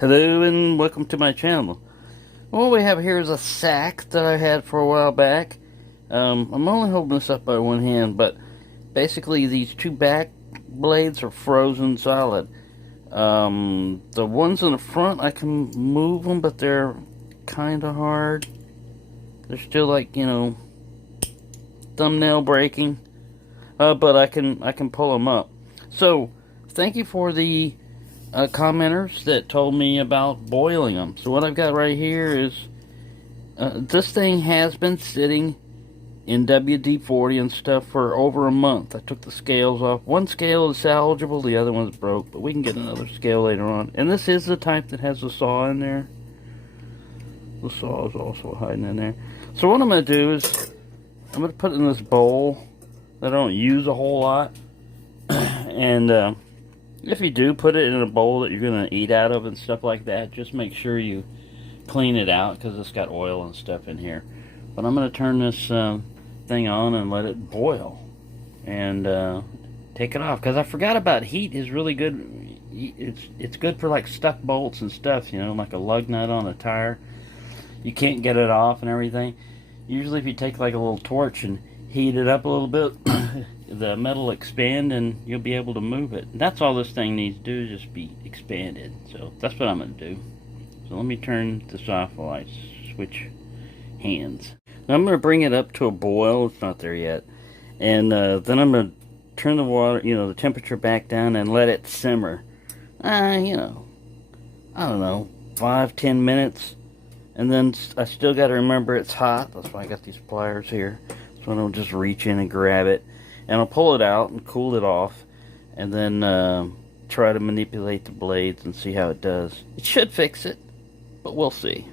Hello and welcome to my channel. What we have here is a sack that I had for a while back. I'm only holding this up by one hand, but basically these two back blades are frozen solid. The ones in the front, I can move them, but they're kind of hard. They're still like, thumbnail breaking. But I can pull them up. So, thank you for the commenters that told me about boiling them. So what I've got right here is this thing has been sitting in WD-40 and stuff for over a month. I took the scales off. One scale is salvageable, the other one's broke, but we can get another scale later on. And this is the type that has the saw in there. The saw is also hiding in there. So what I'm going to do is I'm going to put it in this bowl that I don't use a whole lot. And if you do put it in a bowl that you're going to eat out of and stuff like that, just make sure you clean it out because it's got oil and stuff in here. But I'm going to turn this thing on and let it boil and take it off, because I forgot about heat is really good. It's good for like stuck bolts and stuff, like a lug nut on a tire. You can't get it off and everything. Usually if you take like a little torch and heat it up a little bit, the metal will expand and you'll be able to move it. That's all this thing needs to do, is just be expanded. So that's what I'm going to do. So let me turn this off while I switch hands. Now I'm going to bring it up to a boil. It's not there yet. And then I'm going to turn the water, the temperature back down and let it simmer. I don't know, 5-10 minutes. And then I still got to remember it's hot. That's why I got these pliers here. So I don't just reach in and grab it. And I'll pull it out and cool it off. And then try to manipulate the blades and see how it does. It should fix it, but we'll see.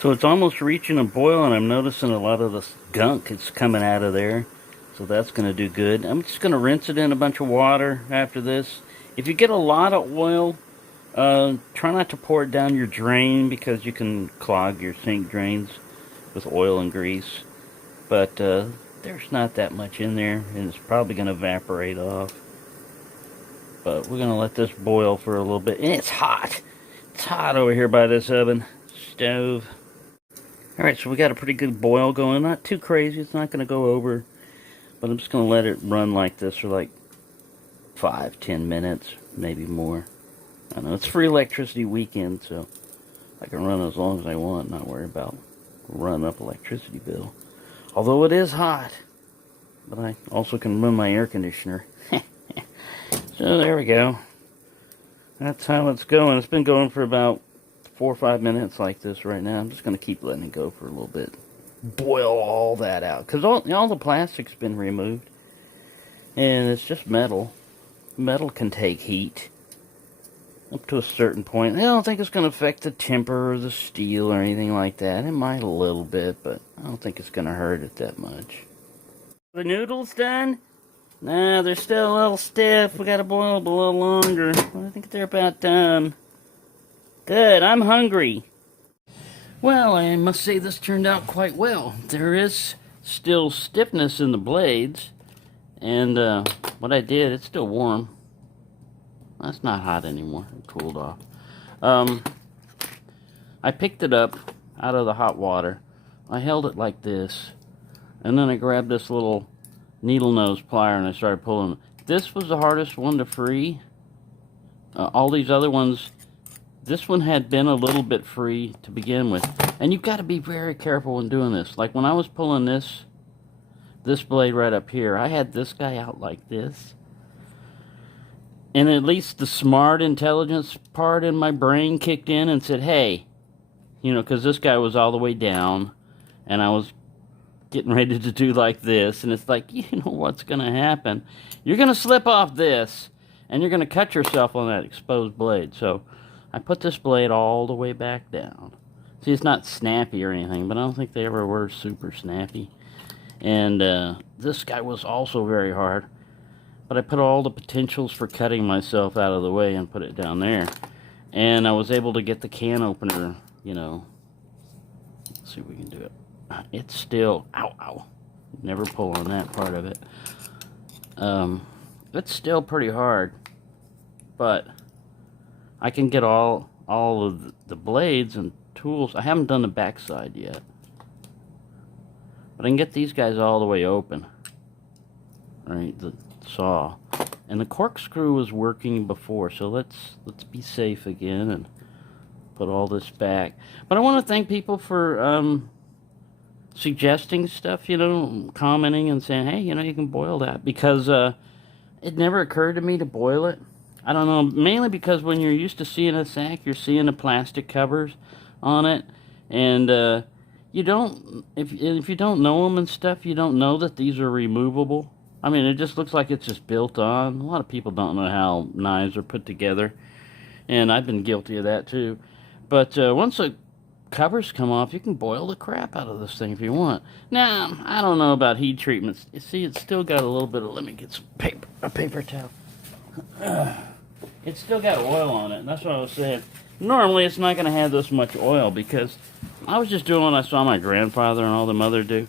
So it's almost reaching a boil, and I'm noticing a lot of this gunk is coming out of there. So that's going to do good. I'm just going to rinse it in a bunch of water after this. If you get a lot of oil, try not to pour it down your drain, because you can clog your sink drains with oil and grease. But there's not that much in there, and it's probably going to evaporate off. But we're going to let this boil for a little bit. And it's hot. It's hot over here by this oven stove. Alright, so we got a pretty good boil going. Not too crazy. It's not going to go over. But I'm just going to let it run like this for like 5-10 minutes, maybe more. I know it's free electricity weekend, so I can run as long as I want, not worry about running up electricity bill. Although it is hot, but I also can run my air conditioner. So there we go. That's how it's going. It's been going for about 4 or 5 minutes like this right now. I'm just going to keep letting it go for a little bit. Boil all that out, because all the plastic's been removed, and it's just metal. Metal can take heat up to a certain point. I don't think it's going to affect the temper or the steel or anything like that. It might a little bit, but I don't think it's going to hurt it that much. The noodles done? Nah, they're still a little stiff. We got to boil them a little longer. I think they're about done. Good, I'm hungry. Well, I must say this turned out quite well. There is still stiffness in the blades, and what I did, it's still warm. That's not hot anymore. It cooled off. I picked it up out of the hot water. I held it like this, and then I grabbed this little needle nose plier and I started pulling. This was the hardest one to free. All these other ones, this one had been a little bit free to begin with. And you've got to be very careful when doing this. Like when I was pulling this blade right up here, I had this guy out like this. And at least the smart intelligence part in my brain kicked in and said, hey, because this guy was all the way down, and I was getting ready to do like this, and it's like, what's going to happen? You're going to slip off this, and you're going to cut yourself on that exposed blade. So I put this blade all the way back down. See, it's not snappy or anything, but I don't think they ever were super snappy. And this guy was also very hard. But I put all the potentials for cutting myself out of the way and put it down there. And I was able to get the can opener, Let's see if we can do it. It's still, ow. Never pull on that part of it. It's still pretty hard, but I can get all of the blades and tools. I haven't done the backside yet, but I can get these guys all the way open. Right, the saw, and the corkscrew was working before, so let's be safe again and put all this back. But I want to thank people for suggesting stuff, you know, commenting and saying, hey, you know, you can boil that, because it never occurred to me to boil it. I don't know, mainly because when you're used to seeing a sack, you're seeing the plastic covers on it, and you don't, if you don't know them and stuff, you don't know that these are removable. I mean, it just looks like it's just built on. A lot of people don't know how knives are put together, and I've been guilty of that too. But once the covers come off, you can boil the crap out of this thing if you want. Now, I don't know about heat treatments. You see, it's still got a little bit of, let me get some paper, a paper towel. It's still got oil on it, and that's what I was saying. Normally, it's not going to have this much oil, because I was just doing what I saw my grandfather and all them other do.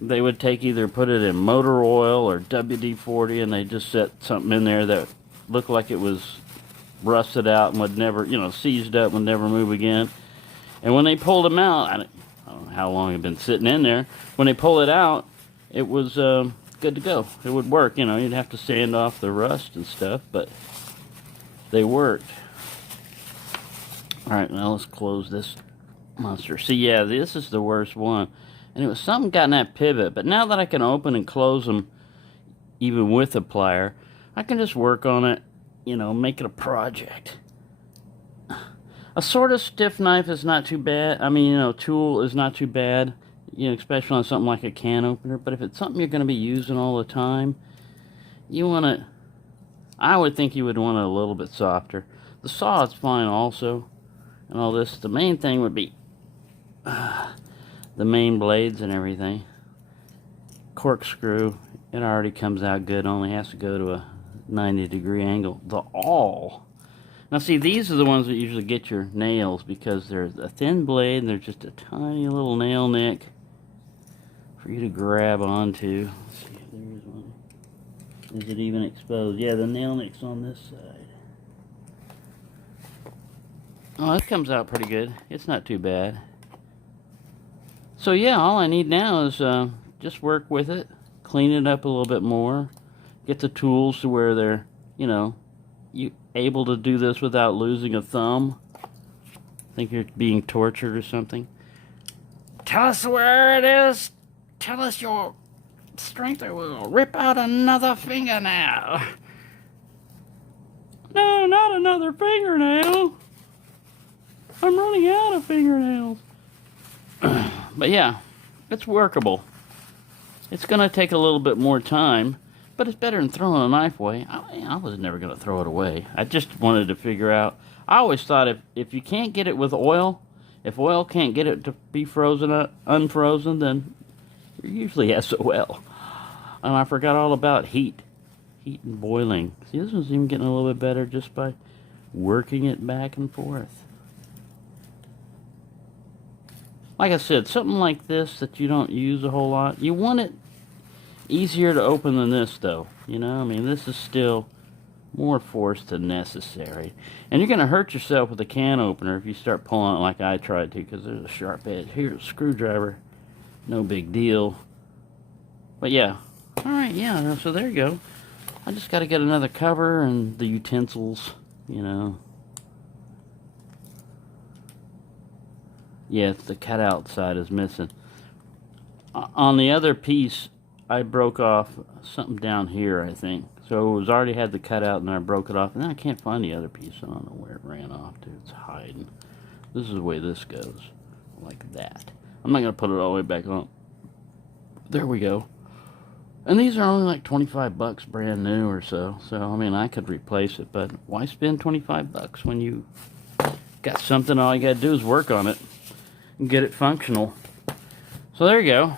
They would put it in motor oil or WD-40, and they just set something in there that looked like it was rusted out and would never, you know, seized up, would never move again. And when they pulled them out, I don't know how long it had been sitting in there. When they pulled it out, it was good to go. It would work, you know. You'd have to sand off the rust and stuff, but they worked. All right, now let's close this monster. See, yeah, this is the worst one. And it was something got in that pivot, but now that I can open and close them, even with a plier, I can just work on it, you know, make it a project. A sort of stiff knife is not too bad. I mean, you know, tool is not too bad, you know, especially on something like a can opener. But if it's something you're going to be using all the time, you want it, I would think you would want it a little bit softer. The saw is fine also, and all this. The main thing would be the main blades and everything. Corkscrew, it already comes out good, only has to go to a 90-degree angle. The awl. Now see, these are the ones that usually get your nails, because they're a thin blade and they're just a tiny little nail nick for you to grab onto. Let's see if there is one. Is it even exposed? Yeah, the nail nick's on this side. Oh, that comes out pretty good. It's not too bad. So yeah, all I need now is just work with it, clean it up a little bit more, get the tools to where they're, you know, you able to do this without losing a thumb. Think you're being tortured or something. Tell us where it is. Tell us your strength, or we'll rip out another fingernail. No, not another fingernail. I'm running out of fingernails. But yeah, it's workable. It's going to take a little bit more time, but it's better than throwing a knife away. I was never going to throw it away. I just wanted to figure out. I always thought if you can't get it with oil, if oil can't get it to be frozen, unfrozen, then you're usually SOL. And I forgot all about heat and boiling. See, this one's even getting a little bit better just by working it back and forth. Like I said, something like this that you don't use a whole lot, you want it easier to open than this, though. You know, I mean, this is still more force than necessary. And you're going to hurt yourself with a can opener if you start pulling it like I tried to, because there's a sharp edge. Here's a screwdriver. No big deal. But yeah. Alright, yeah, so there you go. I just got to get another cover and the utensils, you know. Yes, the cutout side is missing. On the other piece, I broke off something down here, I think. So it was already had the cutout, and I broke it off. And then I can't find the other piece. I don't know where it ran off to. It's hiding. This is the way this goes. Like that. I'm not going to put it all the way back on. There we go. And these are only like 25 bucks brand new or so. So, I mean, I could replace it. But why spend 25 bucks when you got something all you got to do is work on it and get it functional? So there you go.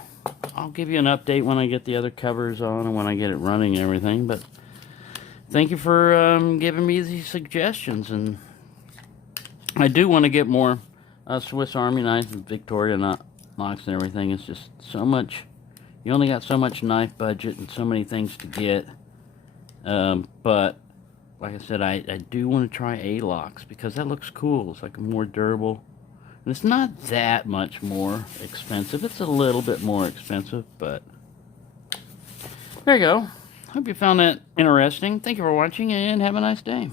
I'll give you an update when I get the other covers on and when I get it running and everything. But thank you for giving me these suggestions. And I do want to get more Swiss Army knives and Victoria knocks and everything. It's just so much. You only got so much knife budget and so many things to get. But like I said, I do want to try A-locks because that looks cool. It's like more durable. And it's not that much more expensive. It's a little bit more expensive, but there you go. Hope you found that interesting. Thank you for watching and have a nice day.